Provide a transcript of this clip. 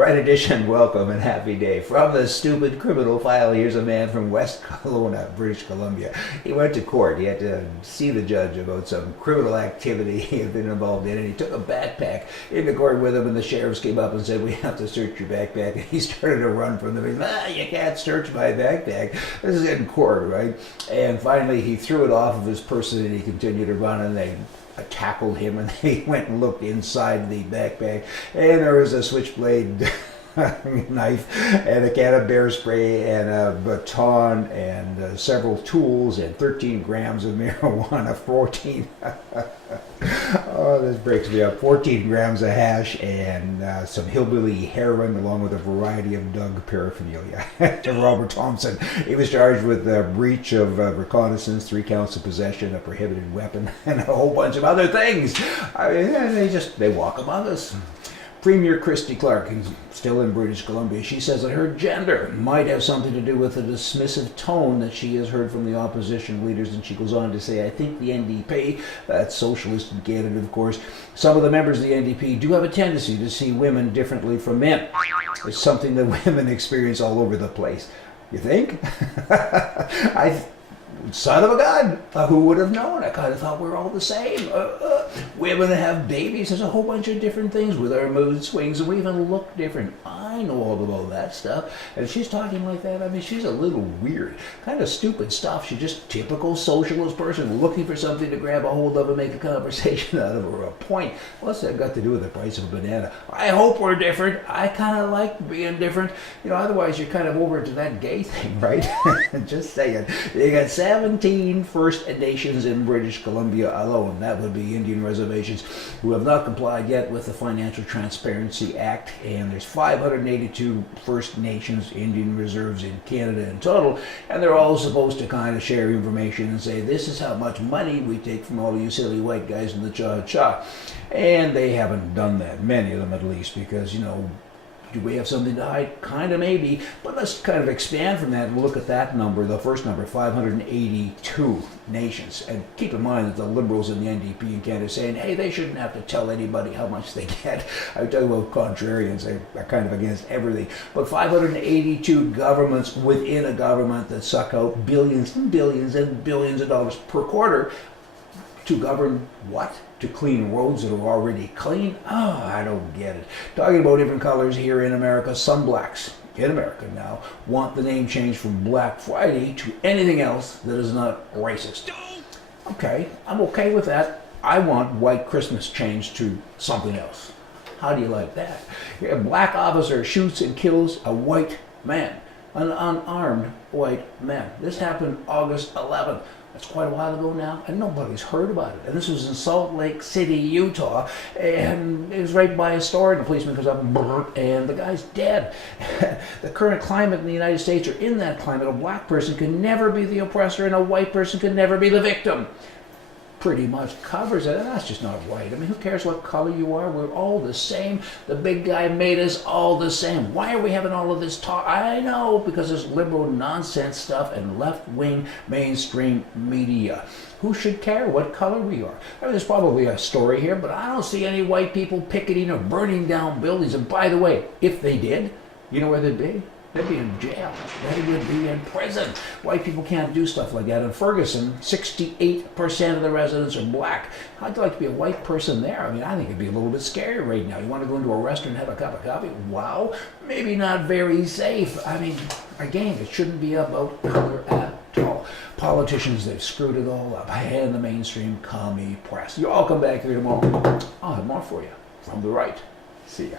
Right edition, welcome and happy day. From the stupid criminal file, here's a man from West Kelowna, British Columbia. He went to court. He had to see the judge about some criminal activity he had been involved in, and he took a backpack into court with him, and the sheriffs came up and said, "We have to search your backpack." And he started to run from them. He said, "You can't search my backpack. This is in court, right?" And finally, he threw it off of his person, and he continued to run, and they tackled him, and they went and looked inside the backpack, and there was a switchblade knife and a can of bear spray and a baton and several tools and 13 grams of marijuana, 14 oh, this breaks me up, 14 grams of hash and some hillbilly heroin along with a variety of Doug paraphernalia. Robert Thompson, he was charged with breach of reconnaissance, 3 counts of possession, a prohibited weapon, and a whole bunch of other things. I mean, they walk among us. Premier Christy Clark, who's still in British Columbia, she says that her gender might have something to do with the dismissive tone that she has heard from the opposition leaders, and she goes on to say, "I think the NDP, that's socialist in Canada of course, some of the members of the NDP do have a tendency to see women differently from men. It's something that women experience all over the place." You think? Son of a gun, who would have known? I kind of thought we're all the same. Women have babies, there's a whole bunch of different things with our mood swings, and we even look different. I know all about that stuff. And she's talking like that, I mean, she's a little weird. Kind of stupid stuff. She's just typical socialist person looking for something to grab a hold of and make a conversation out of, or a point. What's that got to do with the price of a banana? I hope we're different. I kind of like being different. You know, otherwise you're kind of over to that gay thing, right? Just saying. You got 17 First Nations in British Columbia alone. That would be Indian reservations who have not complied yet with the Financial Transparency Act, and there's 582 First Nations Indian reserves in Canada in total, and they're all supposed to kind of share information and say, this is how much money we take from all you silly white guys in the cha-cha. And they haven't done that, many of them at least, because, you know, do we have something to hide? Kind of, maybe. But let's kind of expand from that and look at that number, the first number, 582 nations. And keep in mind that the Liberals in the NDP in Canada are saying, hey, they shouldn't have to tell anybody how much they get. I tell you about contrarians, they're kind of against everything. But 582 governments within a government that suck out billions and billions and billions of dollars per quarter to govern what? To clean roads that are already clean? Oh, I don't get it. Talking about different colors here in America, some blacks in America now want the name changed from Black Friday to anything else that is not racist. Okay, I'm okay with that. I want White Christmas changed to something else. How do you like that? A black officer shoots and kills a white man, an unarmed white man. This happened August 11th. That's quite a while ago now, and nobody's heard about it. And this was in Salt Lake City, Utah, and it was right by a store, and the policeman comes up, and the guy's dead. The current climate in the United States, or in that climate, a black person can never be the oppressor, and a white person can never be the victim. Pretty much covers it, and that's just not right. I mean, who cares what color you are? We're all the same. The big guy made us all the same. Why are we having all of this talk? I know, because there's liberal nonsense stuff and left-wing mainstream media. Who should care what color we are? I mean, there's probably a story here, but I don't see any white people picketing or burning down buildings. And by the way, if they did, you know where they'd be? They'd be in jail. They would be in prison. White people can't do stuff like that. In Ferguson, 68% of the residents are black. How'd you like to be a white person there? I mean, I think it'd be a little bit scary right now. You want to go into a restaurant and have a cup of coffee? Wow. Maybe not very safe. I mean, again, it shouldn't be about color at all. Politicians, they've screwed it all up. And the mainstream commie press. You all come back here tomorrow. I'll have more for you from the right. See ya.